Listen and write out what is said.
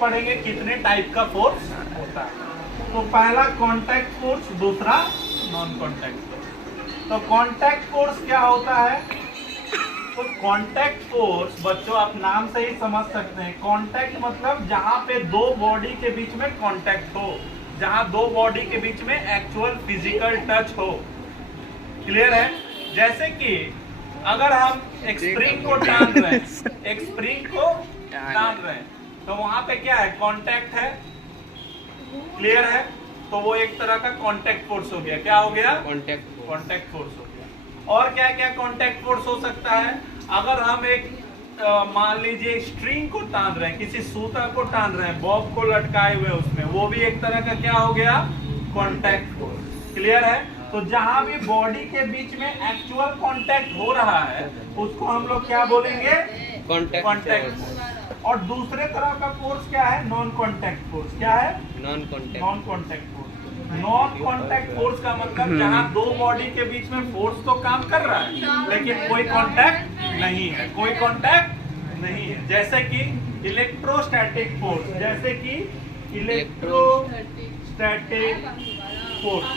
पढ़ेंगे कितने टाइप का फोर्स होता है। तो पहला कांटेक्ट फोर्स, दूसरा नॉन कांटेक्ट फोर्स। तो कांटेक्ट फोर्स क्या होता है? तो कांटेक्ट फोर्स बच्चों आप नाम से ही समझ सकते हैं। कांटेक्ट मतलब जहां पे दो बॉडी के बीच में कांटेक्ट हो, जहां दो बॉडी के बीच में एक्चुअल फिजिकल टच हो। क्लियर है? जैसे कि अगर हम एक स्प्रिंग को टान रहे हैं, एक स्प्रिंग को टान रहे हैं, तो वहां पे क्या है? कांटेक्ट है। क्लियर है? तो वो एक तरह का कांटेक्ट फोर्स हो गया। क्या हो गया? कांटेक्ट फोर्स हो गया। और क्या क्या कांटेक्ट फोर्स हो सकता है? अगर हम एक मान लीजिए स्ट्रिंग को टान रहे हैं, किसी सूता को टान रहे हैं, बॉब को लटकाए हुए उसमें, वो भी एक तरह का क्या हो गया? Contact force. क्लियर है? तो जहां भी बॉडी के बीच में एक्चुअल कांटेक्ट हो रहा है उसको हम लोग क्या बोलेंगे? Contact force. और दूसरे तरह का फोर्स क्या है? Non contact force. क्या है? Non contact force. Non contact force का मतलब जहां दो बॉडी के बीच में फोर्स तो काम कर रहा है लेकिन कोई कांटेक्ट नहीं है, कोई कांटेक्ट नहीं है। जैसे कि इलेक्ट्रोस्टैटिक फोर्स, जैसे कि इलेक्ट्रोस्टैटिक फोर्स।